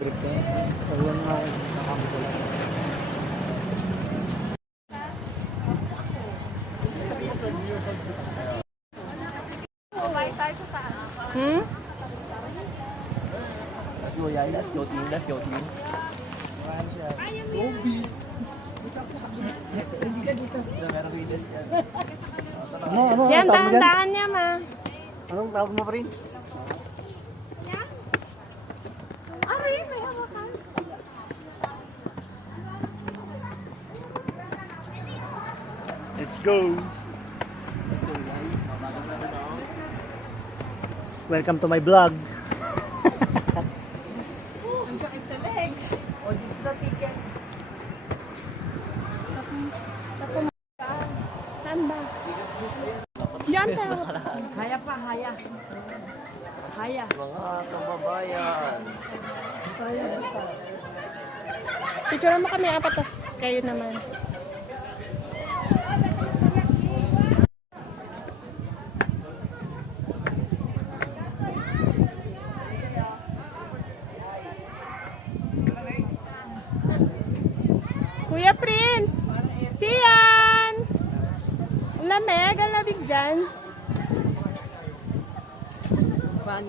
Ayan nga, nakamukulan. Hmm? Let's go, Yay. Let's go, team. Let's go, team. Ano, Yan, tawag mo dyan? dahan-dahan niya, ma. Anong tawag mo, Prince? Ari, may hawakan. Let's go! Welcome to my vlog. Ang sakit sa legs. O, dito na ticket. Saan ba? Yan tayo. Haya pa, haya. Haya. Mga kababayan. Picture mo kami apat, tas kayo naman. Kuya Prince! Siyan! Ang lamig dyan. Paano